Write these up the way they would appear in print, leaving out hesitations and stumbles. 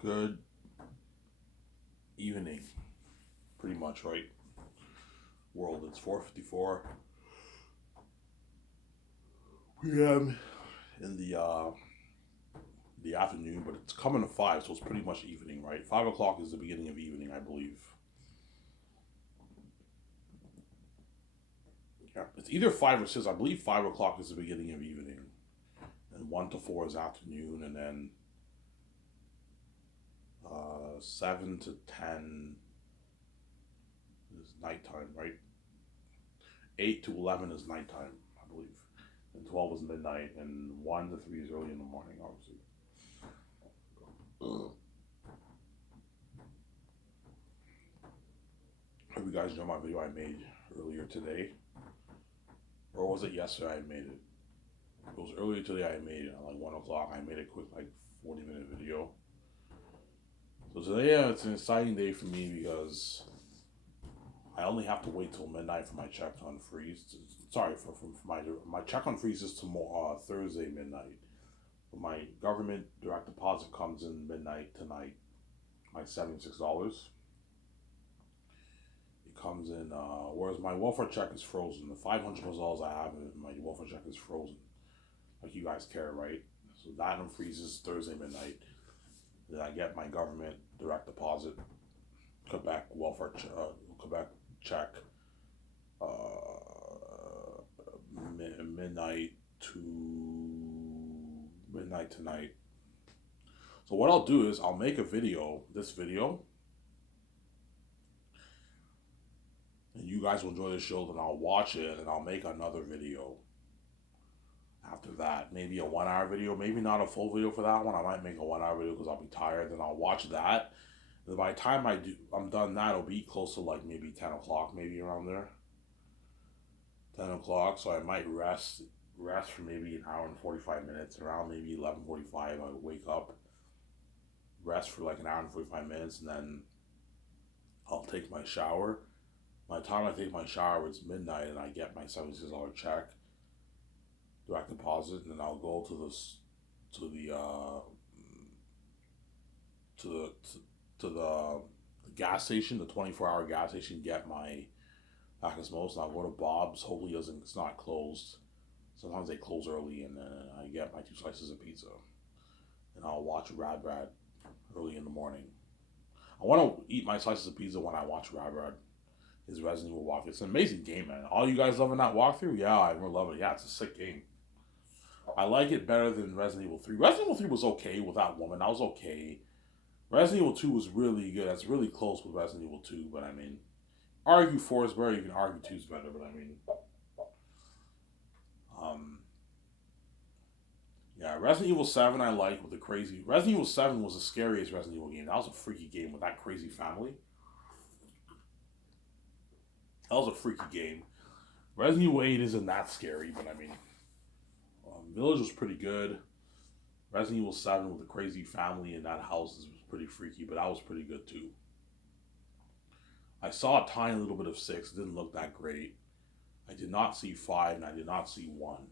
Good evening, pretty much, right? World, it's 4:54 p.m. in the afternoon, but it's coming to 5, so it's pretty much evening, right? 5 o'clock is the beginning of evening, I believe. Yeah, it's either 5 or 6. I believe 5 o'clock is the beginning of evening, and 1 to 4 is afternoon, and then 7 to 10 is nighttime, right? 8 to 11 is nighttime, I believe, and 12 is midnight, and 1 to 3 is early in the morning, obviously. Hope you guys know my video I made earlier today, or was it yesterday? I made it. It was earlier today. I made it at like 1 o'clock. I made a quick 40-minute video. So today, it's an exciting day for me because I only have to wait till midnight for my check to unfreeze. Sorry for my check unfreezes tomorrow, Thursday midnight. But my government direct deposit comes in midnight tonight. My $76. It comes in. Whereas my welfare check is frozen. The $500 I have in my welfare check is frozen. Like you guys care, right? So that unfreezes Thursday midnight. Then I get my government direct deposit, Quebec Quebec check, midnight to midnight tonight. So what I'll do is I'll make a video, this video, and you guys will enjoy the show. Then I'll watch it and I'll make another video after that. Maybe a 1 hour video, maybe not a full video for that one. I might make a 1 hour video because I'll be tired. Then I'll watch that. And by the time I'm done that, it'll be close to like maybe 10 o'clock, maybe around there. 10 o'clock. So I might rest for maybe an hour and 45 minutes. Around maybe 11:45, I wake up, rest for like an hour and 45 minutes, and then I'll take my shower. By the time I take my shower, it's midnight, and I get my $76 check, direct deposit, and then I'll go to the to the to the gas station, the 24-hour gas station, get my pack and smokes, and I'll go to Bob's. Hopefully, it's not closed. Sometimes they close early, and then I get my 2 slices of pizza, and I'll watch Rad Brad early in the morning. I want to eat my slices of pizza when I watch Rad Brad. His Resident Evil walkthrough. It's an amazing game, man. All you guys loving that walkthrough? Yeah, I love it. Yeah, it's a sick game. I like it better than Resident Evil 3. Resident Evil 3 was okay with that woman. That was okay. Resident Evil 2 was really good. That's really close with Resident Evil 2, but I mean, argue 4 is better. You can argue 2 is better, but I mean, um, yeah, Resident Evil 7 I like with the crazy. Resident Evil 7 was the scariest Resident Evil game. That was a freaky game with that crazy family. That was a freaky game. Resident Evil 8 isn't that scary, but I mean, Village was pretty good. Resident Evil 7 with the crazy family in that house was pretty freaky, but that was pretty good too. I saw a tiny little bit of 6. It didn't look that great. I did not see 5, and I did not see 1.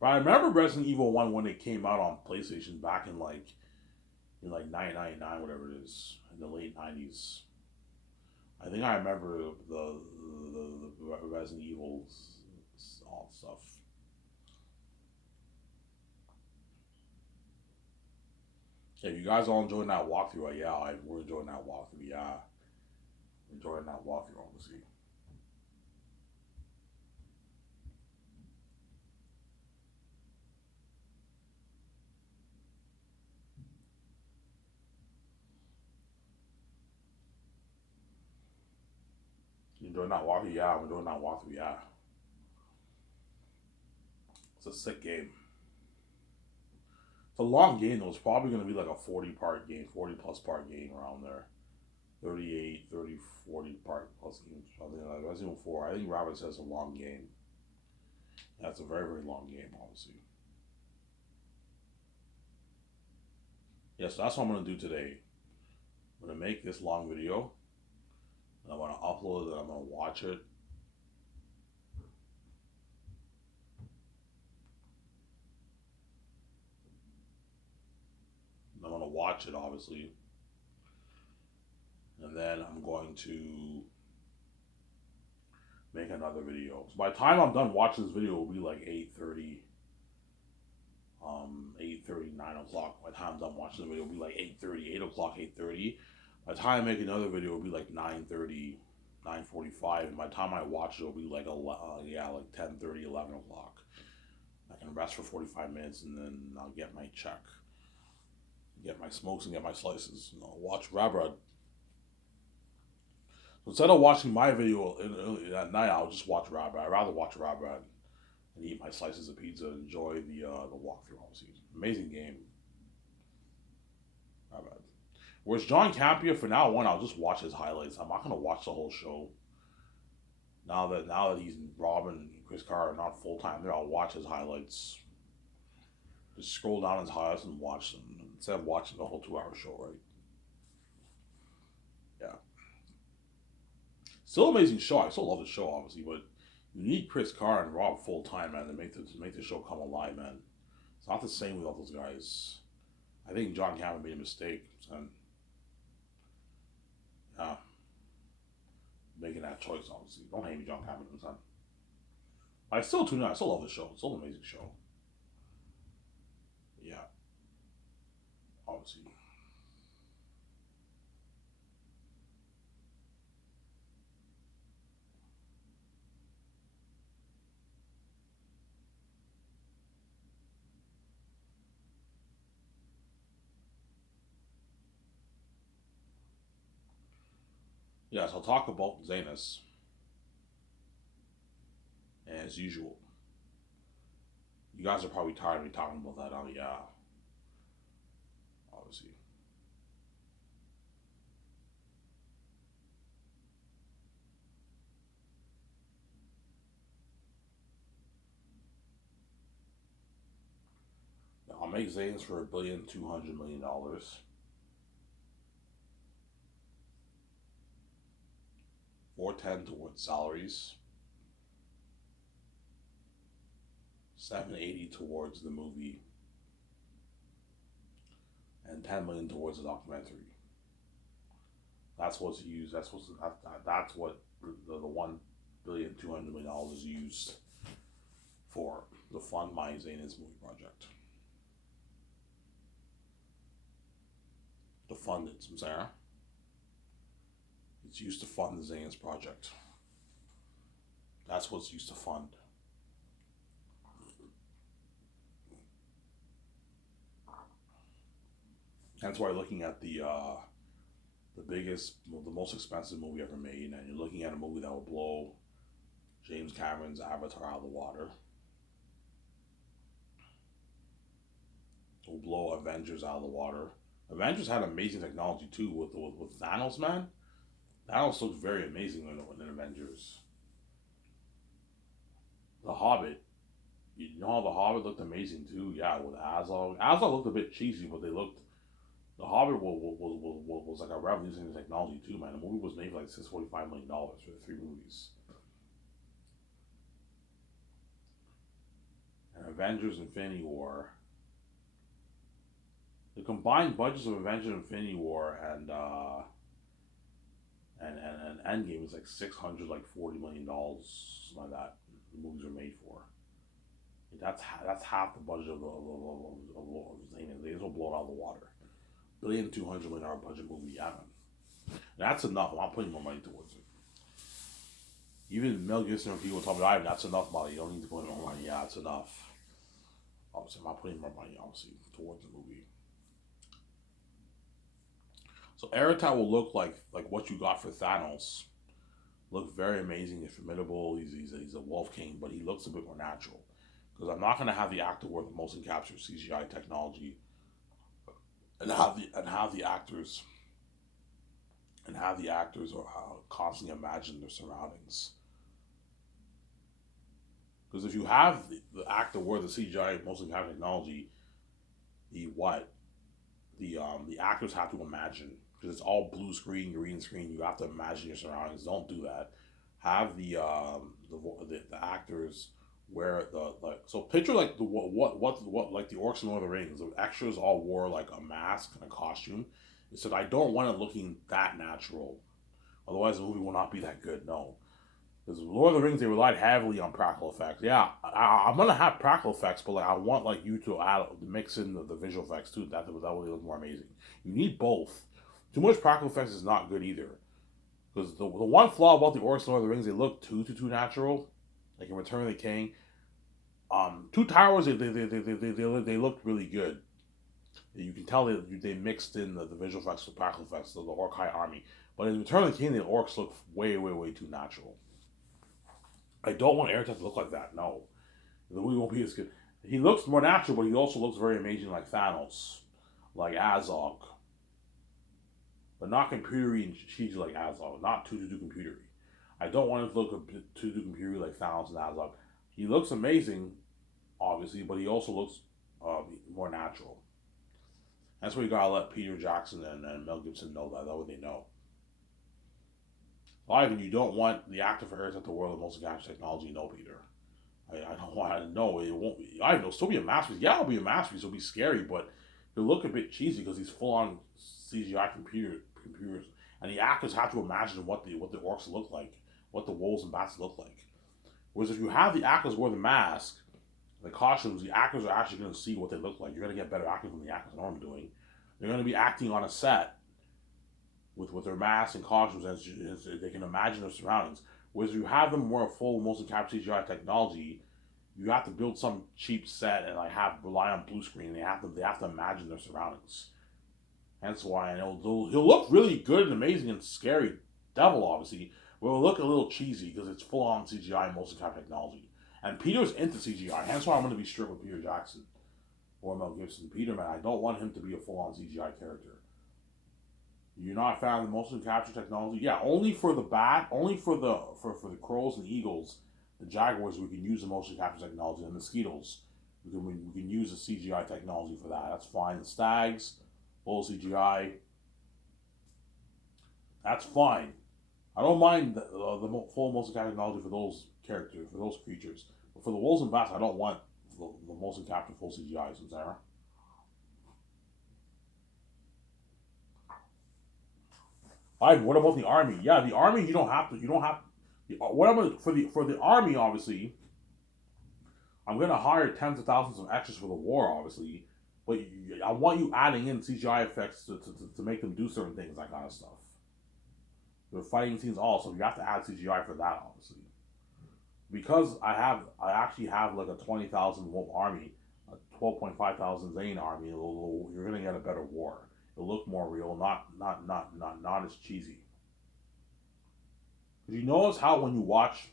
But I remember Resident Evil 1 when it came out on PlayStation back in like 1999, whatever it is, in the late 90s. I think I remember the Resident Evil all stuff. Yeah, you guys all enjoying that walkthrough? Yeah, we're enjoying that walkthrough. Yeah, enjoying that walkthrough, obviously. You enjoying that walkthrough? Yeah, I'm enjoying that walkthrough. Yeah, it's a sick game. It's a long game though. It's probably going to be like a 40-part game, 40 plus part game around there. 38, 30, 40 part plus games. Something like that. Resident Evil 4. I think Robert says a long game. That's a very, very long game, obviously. Yeah, so that's what I'm going to do today. I'm going to make this long video, and I'm going to upload it, and I'm going to watch it. watch it, obviously, and then I'm going to make another video. So by the time I'm done watching this video, it'll be like 8:30, 8:30, 9 o'clock. By the time I'm done watching the video, it'll be like 8:30, 8 o'clock, 8:30. By the time I make another video, it'll be like 9:30, 9:45. And by the time I watch it, it'll be like, like 10:30, 11 o'clock. I can rest for 45 minutes and then I'll get my check, get my smokes and get my slices. And I'll watch Rabrad. So instead of watching my video at night, I'll just watch Rabrad. I'd rather watch Rabrad and eat my slices of pizza and enjoy the walkthrough. Obviously, amazing game. Rabrad. Whereas John Campea, for now on, I'll just watch his highlights. I'm not gonna watch the whole show. Now that he's Robin and Chris Carr are not full time there, I'll watch his highlights. Just scroll down his highlights and watch them instead of watching the whole 2 hour show, right? Yeah. Still amazing show. I still love the show, obviously, but you need Chris Carr and Rob full time, man, to make the show come alive, man. It's not the same without those guys. I think John Campbell made a mistake, son. Yeah. Making that choice, obviously. Don't hate me, John Campbell, son. I still tune in. I still love the show. It's still an amazing show. Yeah. Obviously. Yes, I'll talk about Zanus. As usual. You guys are probably tired of me talking about that. Yeah. Obviously. I'll make Zanus for $1,200,000,000. 410 towards salaries. 780 towards the movie. And 10 million towards the documentary. That's what's used. That's what the $1,200,000,000 is used for to fund my Zanus movie project. To fund it, Sarah. It's used to fund the Zanus project. That's what's used to fund. That's why looking at the most expensive movie ever made, and you're looking at a movie that will blow James Cameron's Avatar out of the water. It will blow Avengers out of the water. Avengers had amazing technology too with Thanos, man. Thanos looked very amazing in Avengers. The Hobbit. You know how The Hobbit looked amazing too? Yeah, with Azog. Azog looked a bit cheesy, but they looked. The Hobbit was like a revolution in technology too, man. The movie was made for like $645 million for the 3 movies. And Avengers Infinity War. The combined budgets of Avengers Infinity War and Endgame is like $640 million, like that. The movies are made for. That's half the budget of Zanus. They just will blow it out of the water. $1,200,000,000 budget movie, yeah, man. That's enough. I'm not putting more money towards it. Even Mel Gibson and people tell me, that's enough money. You don't need to put more money. Yeah, it's enough. Obviously, I'm not putting more money, obviously, towards the movie. So Eretat will look like what you got for Thanos. Look very amazing and formidable. He's a Wolf King, but he looks a bit more natural. Because I'm not going to have the actor work the motion capture CGI technology and have the actors constantly imagine their surroundings. Because if you have the actor wear the CGI motion capture technology, the actors have to imagine, because it's all blue screen, green screen. You have to imagine your surroundings. Don't do that. Have the actors where the like so picture like the what like the orcs in Lord of the Rings. The extras all wore like a mask and a costume. It said I don't want it looking that natural. Otherwise, the movie will not be that good. No, because Lord of the Rings they relied heavily on practical effects. Yeah, I'm gonna have practical effects, but like I want like you to add mix in the visual effects too. That way it look more amazing. You need both. Too much practical effects is not good either. Because the one flaw about the orcs in Lord of the Rings, they look too natural. Like in Return of the King, Two Towers they looked really good. You can tell they mixed in the visual effects, the practical effects, the Orc-hai army. But in Return of the King, the orcs look way too natural. I don't want Aerith to look like that. No, the movie won't be as good. He looks more natural, but he also looks very amazing, like Thanos, like Azog, but not computery and cheesy like Azog. Not too computery. I don't want him to look too computery like Thanos and Azog. He looks amazing, obviously, but he also looks more natural. That's why you gotta let Peter Jackson and Mel Gibson know that. That way they know. Ivan, you don't want the actor for Aerith at the world of motion capture technology. No, Peter. I don't want to know. It won't be. Ivan, it'll still be a masterpiece. Yeah, it'll be a masterpiece. It'll be scary, but it'll look a bit cheesy because he's full on CGI computers, and the actors have to imagine what the orcs look like, what the wolves and bats look like. Whereas if you have the actors wear the mask, the costumes, the actors are actually going to see what they look like. You're going to get better acting from the actors. I know what I'm doing. They're going to be acting on a set with their masks and costumes as they can imagine their surroundings. Whereas if you have them wear a full motion capture CGI technology, you have to build some cheap set and like rely on blue screen. They have to imagine their surroundings. Hence why he'll look really good and amazing and scary, devil obviously, but it'll look a little cheesy because it's full on CGI motion capture technology. And Peter's into CGI, hence why I'm going to be strict with Peter Jackson or Mel Gibson. Peter, man, I don't want him to be a full on CGI character. You're not a fan of the motion capture technology? Yeah, only for the bat, only for the crows and the eagles, the jaguars. We can use the motion capture technology, and the mosquitoes. We can use the CGI technology for that. That's fine. The stags, full CGI. That's fine. I don't mind the full motion capture technology for those characters, for those creatures. But for the wolves and bats, I don't want the motion capture full CGI. Sarah. What about the army? Yeah, the army you don't have to. You don't have. What I'm gonna for the army, obviously, I'm gonna hire tens of thousands of extras for the war, obviously. But I want you adding in CGI effects to make them do certain things, that kind of stuff. The fighting scenes also, you have to add CGI for that, obviously. Because I actually have like a 20,000 wolf army, a 12.5 thousand Zane army. You're gonna get a better war. It'll look more real, not as cheesy. Because you notice how when you watch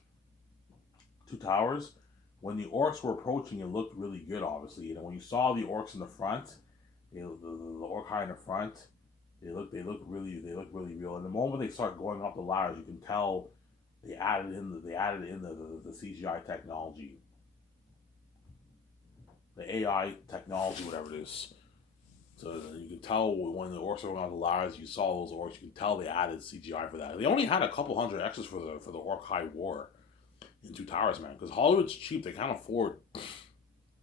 Two Towers, when the orcs were approaching, it looked really good, obviously. And when you saw the orcs in the front, the Orc-hai in the front, they look really real. And the moment they start going up the ladders, you can tell they added in the CGI technology, the AI technology, whatever it is. So you can tell when the orcs were going on the ladders, you saw those orcs. You can tell they added CGI for that. They only had a couple hundred extras for the Orc-hai war in Two Towers, man. Because Hollywood's cheap; they can't afford.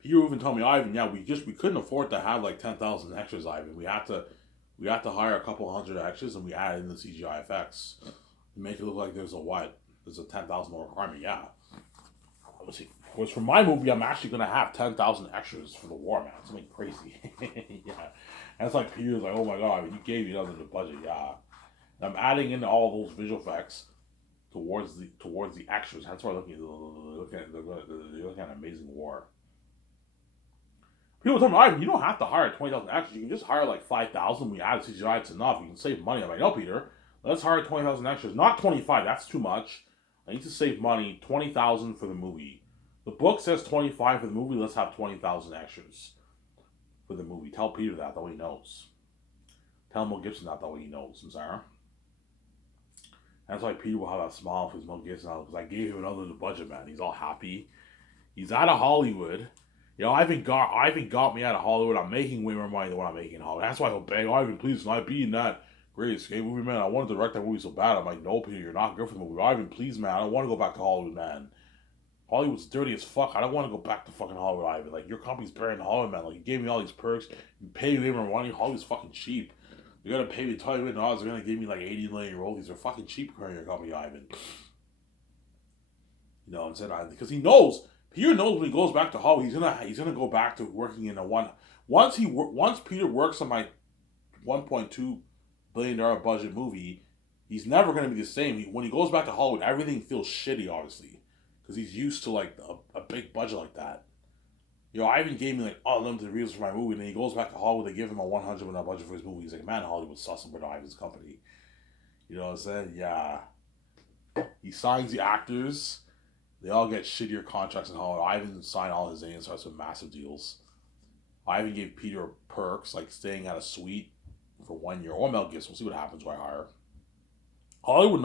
You even told me, Ivan, yeah, we couldn't afford to have like 10,000 extras, Ivan. We had to hire a couple hundred extras, and we added in the CGI effects to make it look like there's a 10,000 orc army. Yeah, obviously. Whereas for my movie, I'm actually gonna have 10,000 extras for the war, man. It's something crazy. Yeah, and it's like Peter's like, oh my god, you gave me under the budget. Yeah, and I'm adding in all those visual effects towards the extras. That's why they're looking at an amazing war. People tell me, Ivan, you don't have to hire 20,000 extras. You can just hire like 5,000. We add CGI, it's enough. You can save money. I'm like, no, Peter, let's hire 20,000 extras. Not 25. That's too much. I need to save money. 20,000 for the movie. The book says 25 for the movie. Let's have 20,000 extras for the movie. Tell Peter that way he knows. Tell Mel Gibson that way he knows. I'm sorry. That's why Peter will have that smile for his Mel Gibson because I gave him another the budget, man. He's all happy. He's out of Hollywood. You know, Ivan got me out of Hollywood. I'm making way more money than what I'm making in Hollywood. That's why he'll beg, Ivan, please, can I be in that Great Escape movie, man? I want to direct that movie so bad. I'm like, no, Peter, you're not good for the movie. Ivan, please, man, I don't want to go back to Hollywood, man. Hollywood's dirty as fuck. I don't want to go back to fucking Hollywood, Ivan. Like, your company's better than Hollywood, man. Like, you gave me all these perks. You pay me way more money. Hollywood's fucking cheap. You gotta pay me $20 million. They're gonna give me like 80 million royalties. They're fucking cheap for your company, Ivan. You know what I'm saying? Because he knows. Peter knows when he goes back to Hollywood, he's gonna go back to working in a one. Once Peter works on my $1.2 billion budget movie, he's never gonna be the same. When he goes back to Hollywood, everything feels shitty, obviously, because he's used to like a big budget like that. You know, Ivan gave me like unlimited reviews for my movie, and then he goes back to Hollywood. They give him a $100 million budget for his movie. He's like, man, Hollywood's sussing with Ivan's company. You know what I'm saying? Yeah. He signs the actors. They all get shittier contracts in Hollywood. Ivan signed all his names, starts with massive deals. Ivan gave Peter perks like staying at a suite for 1 year, or Mel Gibson. We'll see what happens. Why hire? Hollywood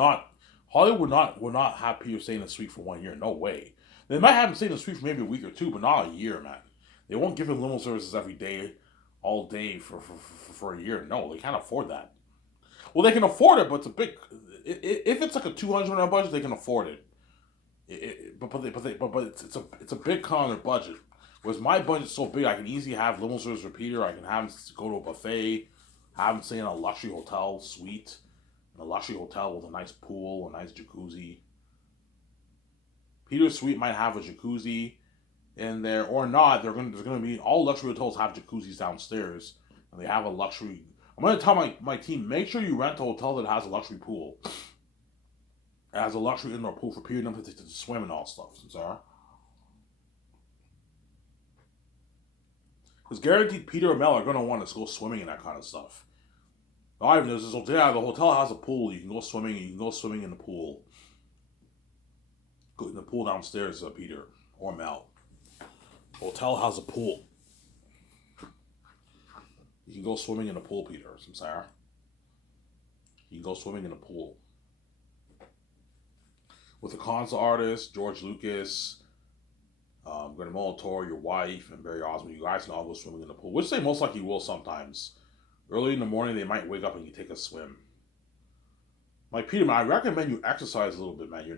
would not have Peter stay in a suite for 1 year. No way. They might have him stay in the suite for maybe a week or two, but not a year, man. They won't give him limo services every day, all day for a year. No, they can't afford that. Well, they can afford it, but it's a big. If it's like a $200 million budget, they can afford it. But it's a big con on their budget. Whereas my budget's so big, I can easily have limo service for Peter. I can have him go to a buffet, have him stay in a luxury hotel suite, in a luxury hotel with a nice pool, a nice jacuzzi. Peter's suite might have a jacuzzi in there or not. There's gonna be all luxury hotels have jacuzzis downstairs, and they have a luxury. I'm gonna tell my team, make sure you rent a hotel that has a luxury pool. It has a luxury indoor pool for Peter and them to swim and all stuff. Sarah. Because guaranteed Peter and Mel are gonna want to go swimming and that kind of stuff. Ivan, there's this hotel. Yeah, the hotel has a pool. You can go swimming. You can go swimming in the pool. Go in the pool downstairs, Peter or Mel. Hotel has a pool. You can go swimming in the pool, Peter. Sarah. You can go swimming in the pool. With the concert artist, George Lucas, Guillermo del Toro, your wife, and Barry Osmond, you guys can all go swimming in the pool, which they most likely will sometimes. Early in the morning, they might wake up and you take a swim. Like Peter, man, I recommend you exercise a little bit, man. You're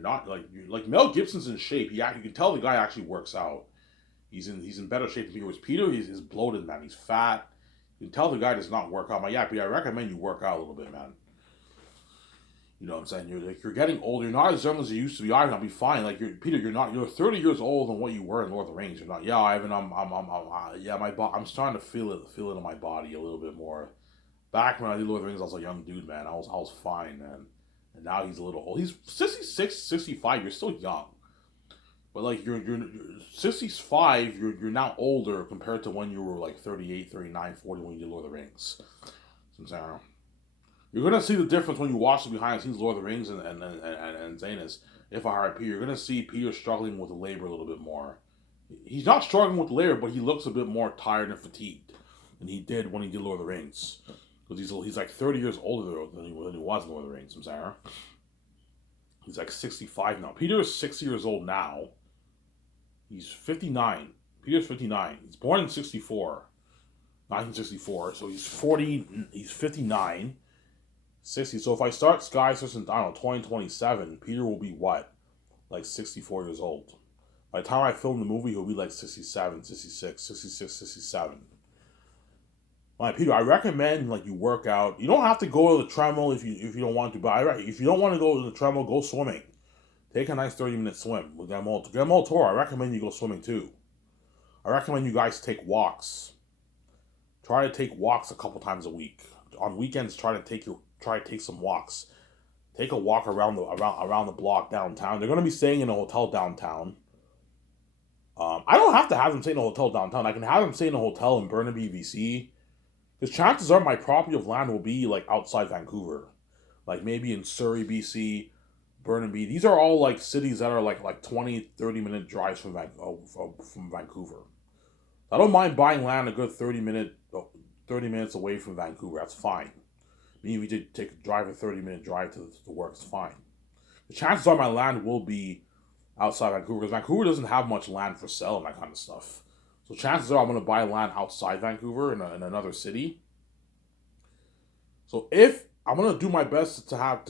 like Mel Gibson's in shape. You can tell the guy actually works out. He's in better shape than Peter. Whereas Peter, he's bloated, man. He's fat. You can tell the guy does not work out. Yeah, Peter, I recommend you work out a little bit, man. You know what I'm saying? You're getting older. You're not as young as you used to be. Ivan, I'll be fine. Like Peter, you're 30 years older than what you were in Lord of the Rings. You're not. Yeah, Ivan, I'm starting to feel it in my body a little bit more. Back when I did Lord of the Rings, I was a young dude, man. I was fine, man. And now he's a little old. He's 66, 65. You're still young. But like you're 65, you're now older compared to when you were like 38, 39, 40 when you did Lord of the Rings. So, you're gonna see the difference when you watch the behind the scenes Lord of the Rings and Zanus. If I hire Peter, you're gonna see Peter struggling with the labor a little bit more. He's not struggling with the labor, but he looks a bit more tired and fatigued than he did when he did Lord of the Rings. Because he's like 30 years older than he was in Lord of the Rings, Sarah. He's like 65 now. Peter is 60 years old now. He's 59. Peter's 59. He's born in 1964. So he's 40. He's 59. 60. So if I start Sky Search in, 2027, Peter will be what? Like 64 years old. By the time I film the movie, he'll be like 67, 66, 66, 67. Right, Peter, I recommend like you work out. You don't have to go to the treadmill if you don't want to, but if you don't want to go to the treadmill, go swimming. Take a nice 30-minute swim with Guillermo del Toro. I recommend you go swimming too. I recommend you guys take walks. Try to take walks a couple times a week. On weekends, try to take some walks. Take a walk around the block downtown. They're gonna be staying in a hotel downtown. I don't have to have them stay in a hotel downtown. I can have them stay in a hotel in Burnaby, BC. Because chances are my property of land will be like outside Vancouver. Like maybe in Surrey, BC, Burnaby. These are all like cities that are like 20, 30-minute drives from Vancouver. I don't mind buying land a good 30 minutes away from Vancouver. That's fine. Maybe we did drive a 30-minute drive to work. It's fine. The chances are my land will be outside Vancouver because Vancouver doesn't have much land for sale and that kind of stuff. So chances are I'm going to buy land outside Vancouver in another city. So if I'm going to do my best to have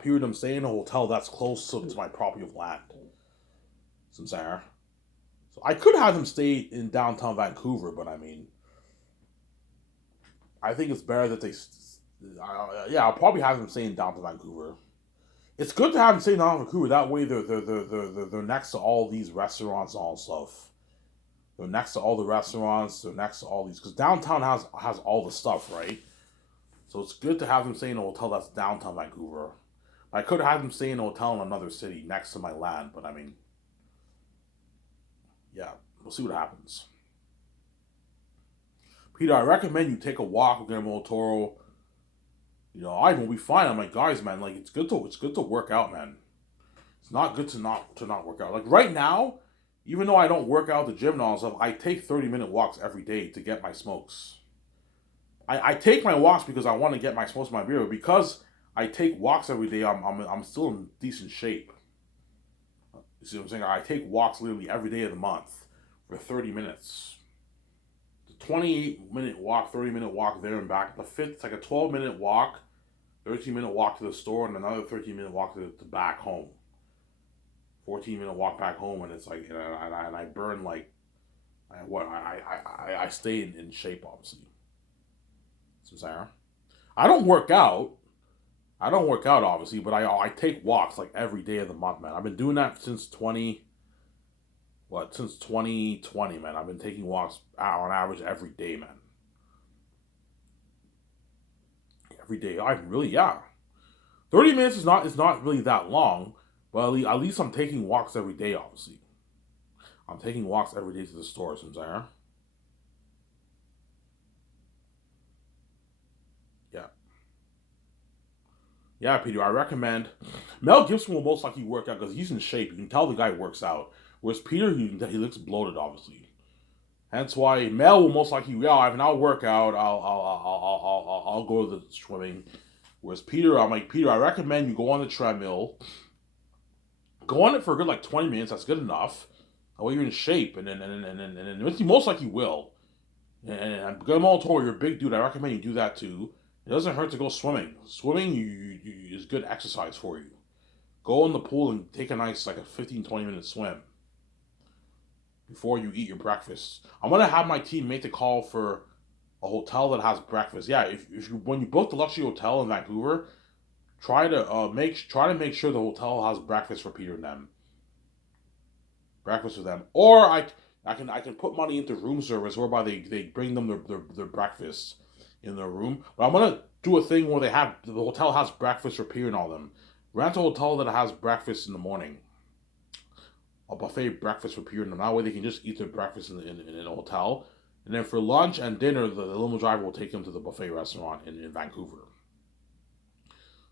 Peter them stay in a hotel that's close to my property of land. Some center. So I could have him stay in downtown Vancouver, but I mean, I think it's better that they. Yeah, I'll probably have him stay in downtown Vancouver. It's good to have him stay in downtown Vancouver. That way, they're next to all these restaurants and all stuff. They're next to all the restaurants. They're next to all these because downtown has all the stuff, right? So it's good to have him stay in a hotel that's downtown Vancouver. I could have him stay in a hotel in another city next to my land, but I mean, yeah, we'll see what happens. Peter, I recommend you take a walk with Guillermo del Toro. I will be fine. I'm like, guys, man, like it's good to work out, man. It's not good to not work out. Like right now, even though I don't work out at the gym and all that stuff, I take 30-minute walks every day to get my smokes. I take my walks because I want to get my smokes in my beer. But because I take walks every day, I'm still in decent shape. You see what I'm saying? I take walks literally every day of the month for 30 minutes. The 28-minute walk, 30-minute walk there and back. The fifth, it's like a 12-minute walk, 13-minute walk to the store, and another 13-minute walk to back home. 14-minute walk back home, and it's like, and I burn like, I stay in shape, obviously. So, Sarah, I don't work out. I don't work out, obviously, but I take walks like every day of the month, man. I've been doing that since 2020, man. I've been taking walks on average every day, man. Every day. I really, yeah. 30 minutes is not really that long, but at least I'm taking walks every day, obviously. I'm taking walks every day to the store, since I yeah. Yeah, Peter, I recommend. Mel Gibson will most likely work out because he's in shape. You can tell the guy works out. Whereas Peter, he looks bloated, obviously. Hence why Mel will most likely, yeah, Ivan, I'll work out. I'll go to the swimming. Whereas Peter, I'm like, Peter, I recommend you go on the treadmill. Go on it for a good like 20 minutes. That's good enough. That way you're in shape, and you most likely will. And Guillermo del Toro, you're a big dude. I recommend you do that too. It doesn't hurt to go swimming. Swimming is good exercise for you. Go in the pool and take a nice like a 15-20 minute swim before you eat your breakfast. I'm gonna have my team make the call for a hotel that has breakfast. Yeah, if you when you book the luxury hotel in Vancouver, try to make sure the hotel has breakfast for Peter and them. Breakfast for them, or I can put money into room service whereby they bring them their breakfast in their room. But I'm gonna do a thing where the hotel has breakfast for Peter and all them. Rent a hotel that has breakfast in the morning, a buffet breakfast for Peter and them. That way they can just eat their breakfast in a hotel. And then for lunch and dinner, the limo driver will take them to the buffet restaurant in Vancouver.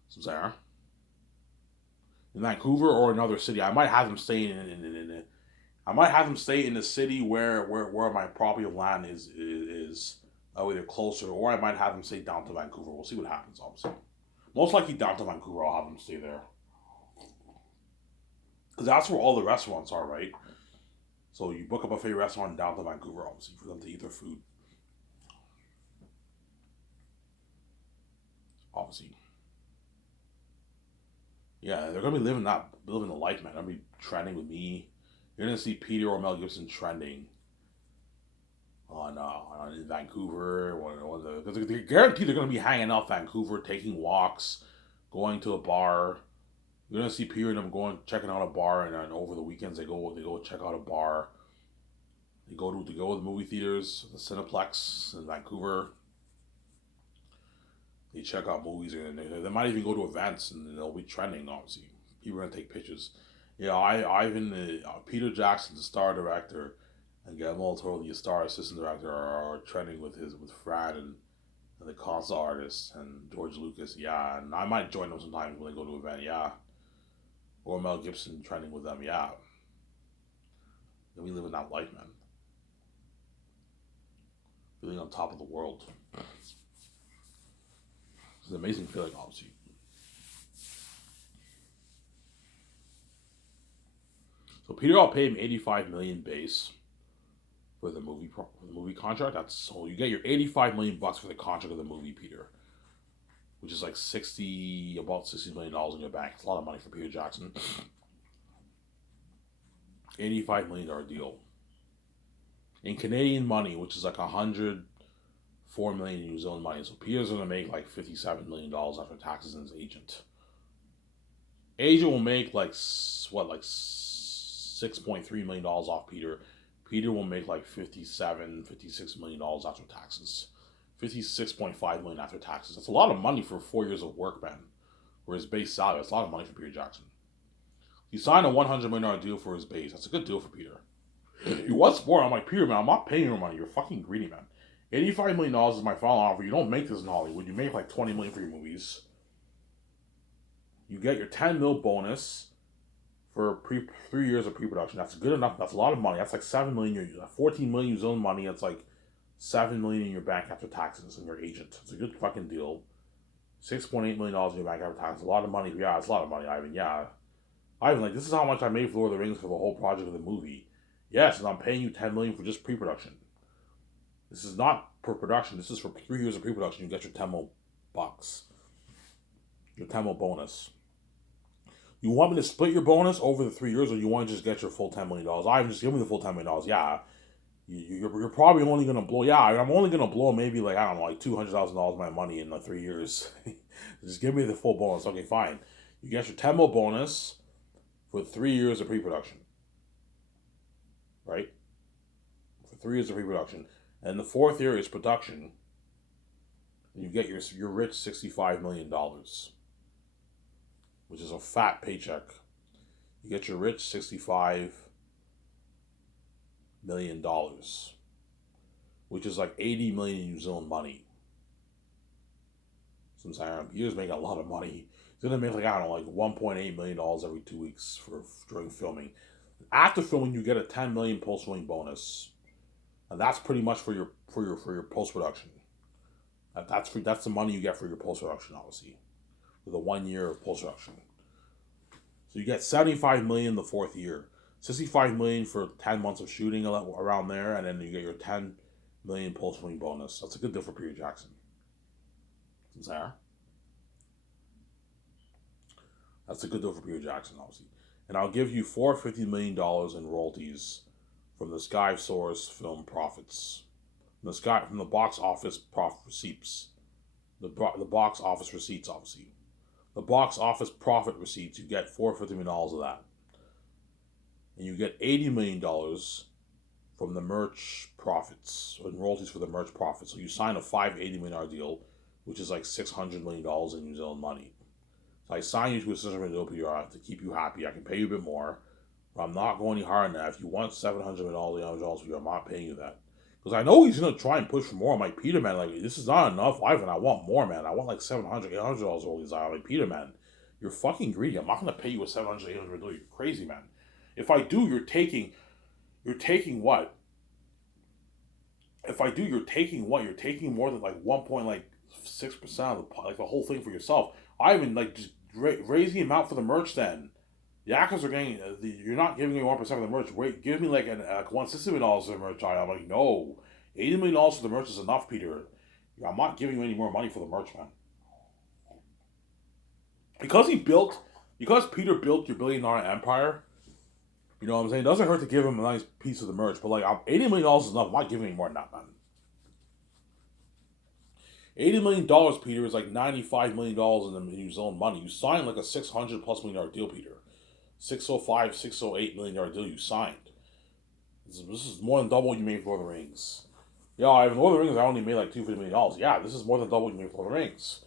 So Sarah, in Vancouver or another city, I might have them stay I might have them stay in the city where my property of land is either closer, or I might have them stay down to Vancouver. We'll see what happens. Obviously, most likely down to Vancouver. I'll have them stay there because that's where all the restaurants are, right? So you book a buffet restaurant down to Vancouver, obviously, for them to eat their food. Obviously, yeah, they're gonna be living the life, man. They're gonna be trending with me. You're gonna see Peter or Mel Gibson trending on in Vancouver, because they're guaranteed they're gonna be hanging out Vancouver, taking walks, going to a bar. You're gonna see Peter and them going checking out a bar, and then over the weekends they go check out a bar. They go to the movie theaters, the Cineplex in Vancouver. They check out movies, and they might even go to events, and they'll be trending. Obviously, people are gonna take pictures. Yeah, Ivan, Peter Jackson, the star director, and Guillermo del Toro, the star assistant director, are trending with Fran and the concert artist and George Lucas. Yeah, and I might join them sometimes when they go to an event. Yeah, or Mel Gibson trending with them. Yeah, and we live in that life, man. Feeling on top of the world. It's an amazing feeling, obviously. So Peter, I'll pay him 85 million base for the movie contract. That's so you get your 85 million bucks for the contract of the movie, Peter, which is like about $60 million in your bank. It's a lot of money for Peter Jackson. $85 million deal. In Canadian money, which is like 104 million New Zealand money. So Peter's gonna make like $57 million after taxes and his agent. Agent will make like $6.3 million off Peter. Peter will make like $56 million after taxes. 56.5 million after taxes. That's a lot of money for 4 years of work, man. For his base salary, that's a lot of money for Peter Jackson. He signed a $100 million deal for his base. That's a good deal for Peter. He wants more. I'm like, Peter, man, I'm not paying you money. You're fucking greedy, man. $85 million is my final offer. You don't make this in Hollywood. You make like $20 million for your movies. You get your $10 million bonus for 3 years of pre-production. That's good enough. That's a lot of money. That's like $7 million. 14 million New Zealand money. It's like $7 million in your bank after taxes and your agent. It's a good fucking deal. $6.8 million in your bank after taxes. A lot of money. Yeah, it's a lot of money, Ivan. Yeah. Ivan, like, this is how much I made for Lord of the Rings for the whole project of the movie. Yes, and I'm paying you $10 million for just pre-production. This is not for production. This is for 3 years of pre-production. You get your $10 million bucks. Your $10 million bonus. You want me to split your bonus over the 3 years, or you want to just get your full $10 million? Ivan, just give me the full $10 million. Yeah. You're probably only going to blow, yeah, I'm only going to blow maybe like, I don't know, like $200,000 of my money in like 3 years. Just give me the full bonus. Okay, fine. You get your $10 million bonus for 3 years of pre-production. Right? For 3 years of pre-production. And the fourth year is production. And you get your rich $65 million. Which is a fat paycheck. You get your rich $65 million. Which is like 80 million New Zealand money. Since Peter's making a lot of money. He's gonna make like, I don't know, like $1.8 million every 2 weeks during filming. After filming, you get a $10 million post-filming bonus, and that's pretty much for your post-production. That's the money you get for your post-production, obviously, for the 1 year of post-production. So you get $75 million the fourth year, $65 million for 10 months of shooting around there, and then you get your $10 million post-filming bonus. That's a good deal for Peter Jackson. Sarah. That's a good deal for Peter Jackson, obviously. And I'll give you $450 million in royalties from the Sky Source film profits. From the box office profit receipts. The box office receipts, obviously. The box office profit receipts, you get $450 million of that. And you get $80 million from the merch profits, and royalties for the merch profits. So you sign a $580 million deal, which is like $600 million in New Zealand money. So I sign you to a $600 million deal to keep you happy. I can pay you a bit more, but I'm not going any higher than that. If you want $700 million, I'm not paying you that. Because I know he's going to try and push for more. I'm like, Peter, man, like, this is not enough, Ivan. I want more, man. I want like $700, $800 royalties. I'm like, Peter, man, you're fucking greedy. I'm not going to pay you a $700, $800 deal. You're crazy, man. If I do, you're taking what? If I do, you're taking what? You're taking more than like 1.6% of the whole thing for yourself. Ivan, like, just raise the amount for the merch then. The actors are getting, you're not giving me 1% of the merch. Wait, give me like $160 million for the merch. I'm like, no. $80 million for the merch is enough, Peter. I'm not giving you any more money for the merch, man. Because Peter built your $1 billion empire, you know what I'm saying? It doesn't hurt to give him a nice piece of the merch. But like, $80 million is enough. I'm not giving any more than that, man. $80 million, Peter, is like $95 million in the New Zealand money. You signed like a $600+ million deal, Peter. $605, $608 million deal you signed. This is more than double what you made for Lord of the Rings. Yeah, Lord of the Rings, I only made like $250 million. Yeah, this is more than double what you made for Lord of the Rings.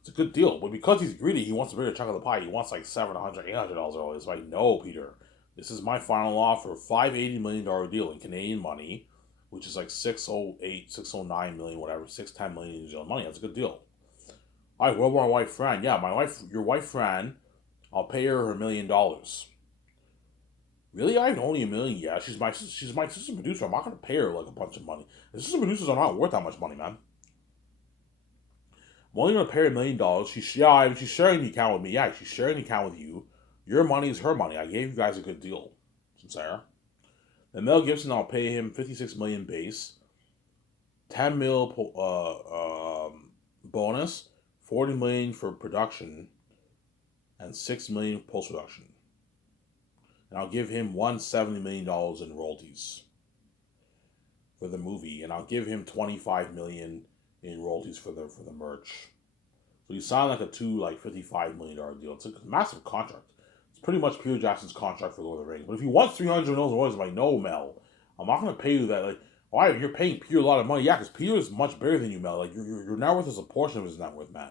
It's a good deal. But because he's greedy, he wants a bigger chunk of the pie. He wants like $700, $800. It's like, no, Peter. This is my final offer. $580 million deal in Canadian money, which is like 608, 609 million, whatever, 610 million in New Zealand money. That's a good deal. All right, what about my wife, Fran? Yeah, your wife, Fran, I'll pay her $1 million. Really? I have only $1 million? Yeah, she's my assistant producer. I'm not going to pay her like a bunch of money. Assistant producers are not worth that much money, man. I'm only going to pay her $1 million. She's sharing the account with me. Yeah, she's sharing the account with you. Your money is her money. I gave you guys a good deal, Sincere. And Mel Gibson, I'll pay him $56 million base, $10 million bonus, $40 million for production, and $6 million post production. and I'll give him $170 million in royalties for the movie, and I'll give him 25 million in royalties for the merch. So you sign like a $55 million deal. It's a massive contract. It's pretty much Peter Jackson's contract for Lord of the Rings. But if you want 300 million royalties, I'm like, no, Mel, I'm not gonna pay you that. Like, why you're paying Peter a lot of money? Yeah, because Peter is much bigger than you, Mel. Like your net worth is a portion of his net worth, man.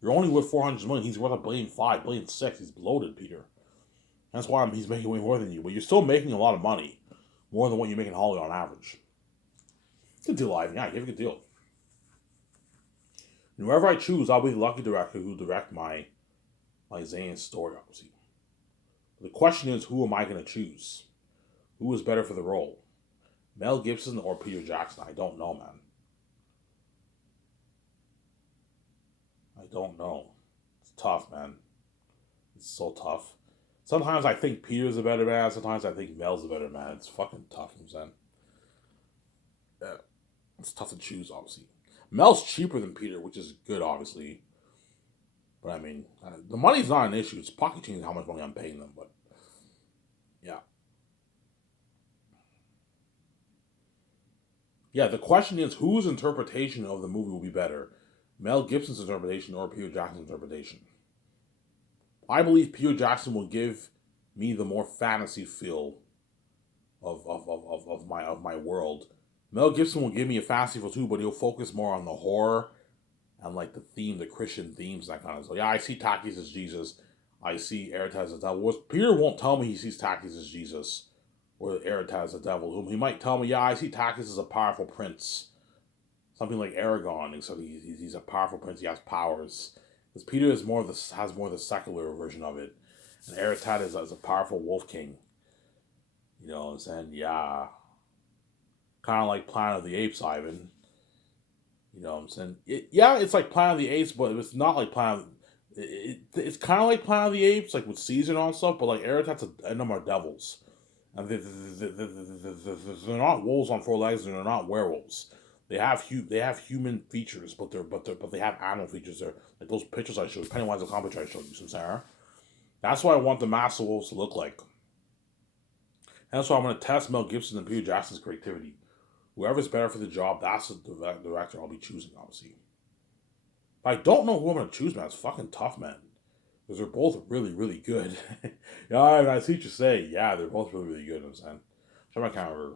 You're only worth 400 million. He's worth $1.5 billion, $1.6 billion. He's bloated, Peter. That's why he's making way more than you. But you're still making a lot of money, more than what you make in Hollywood on average. Good deal, Ivan. Yeah, give a good deal. And wherever I choose, I'll be the lucky director who direct my Zayn story, obviously. The question is, who am I going to choose? Who is better for the role? Mel Gibson or Peter Jackson? I don't know, man. I don't know. It's tough, man. It's so tough. Sometimes I think Peter's a better man. Sometimes I think Mel's a better man. It's fucking tough, you know what I'm saying? Yeah. It's tough to choose, obviously. Mel's cheaper than Peter, which is good, obviously. But I mean, the money's not an issue. It's pocket change how much money I'm paying them. But yeah. Yeah, the question is whose interpretation of the movie will be better? Mel Gibson's interpretation or Peter Jackson's interpretation? I believe Peter Jackson will give me the more fantasy feel of my world. Mel Gibson will give me a fantasy feel too, but he'll focus more on the horror and like the theme, the Christian themes, that kind of stuff. Yeah, I see Takis as Jesus. I see Eretaz as the devil. Peter won't tell me he sees Takis as Jesus or Eretaz as the devil. Whom he might tell me, yeah, I see Takis as a powerful prince, something like Aragorn. And so he's a powerful prince. He has powers. Because Peter is has more of the secular version of it, and Eretaz is a powerful wolf king. You know what I'm saying? Yeah, kind of like Planet of the Apes, Ivan. You know what I'm saying? It's like Planet of the Apes, but it's not like Planet. It's kind of like Planet of the Apes, like with Caesar and all stuff. But like Eretaz and them are devils, and they're not wolves on four legs, and they're not werewolves. They have human features, but they have animal features. They're like those pictures I showed, Pennywise the Comet I showed you, some Sarah. That's what I want the Master Wolves to look like. And that's why I'm going to test Mel Gibson and Peter Jackson's creativity. Whoever's better for the job, that's the director I'll be choosing, obviously. But I don't know who I'm going to choose, man. It's fucking tough, man. Because they're both really, really good. Yeah, I see what you say. Yeah, they're both really, really good, I'm saying. Show my camera.